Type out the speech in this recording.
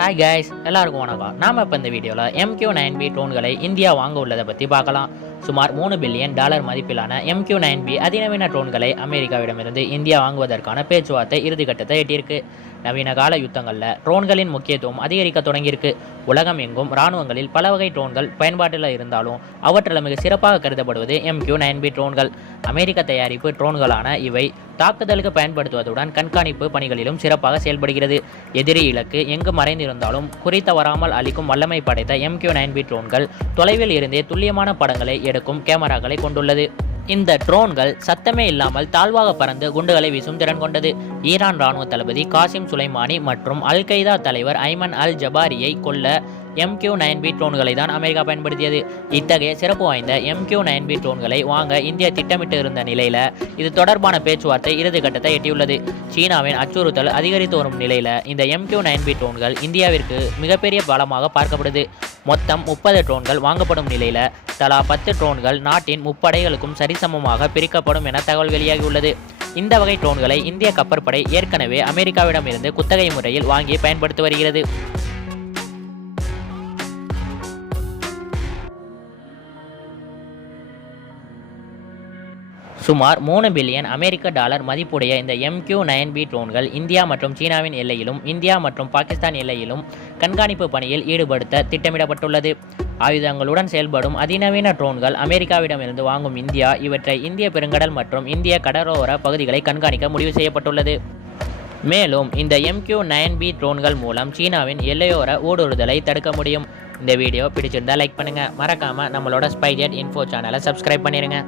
Hi guys, எல்லாருக்கும் வணக்கம். நாம் இப்போ இந்த வீடியோவில் MQ-9B ட்ரோன்களை இந்தியா வாங்க உள்ளதை பற்றி பார்க்கலாம். சுமார் $3 பில்லியன் மதிப்பிலான MQ-9B அதிநவீன ட்ரோன்களை அமெரிக்காவிடமிருந்து இந்தியா வாங்குவதற்கான பேச்சுவார்த்தை இறுதிக்கட்டத்தை எட்டியிருக்கு. நவீன கால யுத்தங்களில் ட்ரோன்களின் முக்கியத்துவம் அதிகரிக்க தொடங்கியிருக்கு. உலகம் எங்கும் இராணுவங்களில் பல வகை ட்ரோன்கள் பயன்பாட்டில் இருந்தாலும் அவற்றில் மிக சிறப்பாக கருதப்படுவது MQ-9B ட்ரோன்கள். அமெரிக்க தயாரிப்பு ட்ரோன்களான இவை தாக்குதலுக்கு பயன்படுத்துவதுடன் கண்காணிப்பு பணிகளிலும் சிறப்பாக செயல்படுகிறது. எதிரி இலக்கு எங்கு மறைந்திருந்தாலும் குறித்த வராமல் அளிக்கும் வல்லமை படைத்த MQ-9B ட்ரோன்கள் தொலைவில் இருந்தே துல்லியமான படங்களை எடுக்கும் கேமராக்களை கொண்டுள்ளது. இந்த ட்ரோன்கள் சத்தமே இல்லாமல் தாழ்வாக பறந்து குண்டுகளை வீசும் திறன் கொண்டது. ஈரான் ராணுவ தளபதி காசிம் சுலைமானி மற்றும் அல் கைதா தலைவர் ஐமன் அல் ஜபாரியை கொல்ல MQ-9B ட்ரோன்களை தான் அமெரிக்கா பயன்படுத்தியது. இத்தகைய சிறப்பு வாய்ந்த MQ-9B ட்ரோன்களை வாங்க இந்தியா திட்டமிட்டு இருந்த நிலையில இது தொடர்பான பேச்சுவார்த்தை இறுதிக்கட்டத்தை எட்டியுள்ளது. சீனாவின் அச்சுறுத்தல் அதிகரித்து வரும் நிலையில இந்த MQ-9B ட்ரோன்கள் இந்தியாவிற்கு மிகப்பெரிய பலமாக பார்க்கப்படுது. மொத்தம் 30 ட்ரோன்கள் வாங்கப்படும் நிலையில தலா 10 ட்ரோன்கள் நாட்டின் முப்படைகளுக்கும் சரிசமமாக பிரிக்கப்படும் என தகவல் வெளியாகியுள்ளது. இந்த வகை ட்ரோன்களை இந்திய கப்பற்படை ஏற்கனவே அமெரிக்காவிடம் இருந்து குத்தகை முறையில் வாங்கி பயன்படுத்தி வருகிறது. சுமார் $3 பில்லியன் மதிப்புடைய இந்த MQ-9B ட்ரோன்கள் இந்தியா மற்றும் சீனாவின் எல்லையிலும் இந்தியா மற்றும் பாகிஸ்தான் எல்லையிலும் கண்காணிப்பு பணியில் ஈடுபடுத்த திட்டமிடப்பட்டுள்ளது. ஆயுதங்களுடன் செயல்படும் அதிநவீன ட்ரோன்கள் அமெரிக்காவிடமிருந்து வாங்கும் இந்தியா இவற்றை இந்திய பெருங்கடல் மற்றும் இந்திய கடலோர பகுதிகளை கண்காணிக்க முடிவு செய்யப்பட்டுள்ளது. மேலும் இந்த MQ-9B ட்ரோன்கள் மூலம் சீனாவின் எல்லையோர ஊடுருவலை தடுக்க முடியும். இந்த வீடியோ பிடிச்சிருந்தா லைக் பண்ணுங்க, மறக்காம நம்மளோட ஸ்பைஜெட் இன்ஃபோ சேனலை சப்ஸ்கிரைப் பண்ணிருங்க.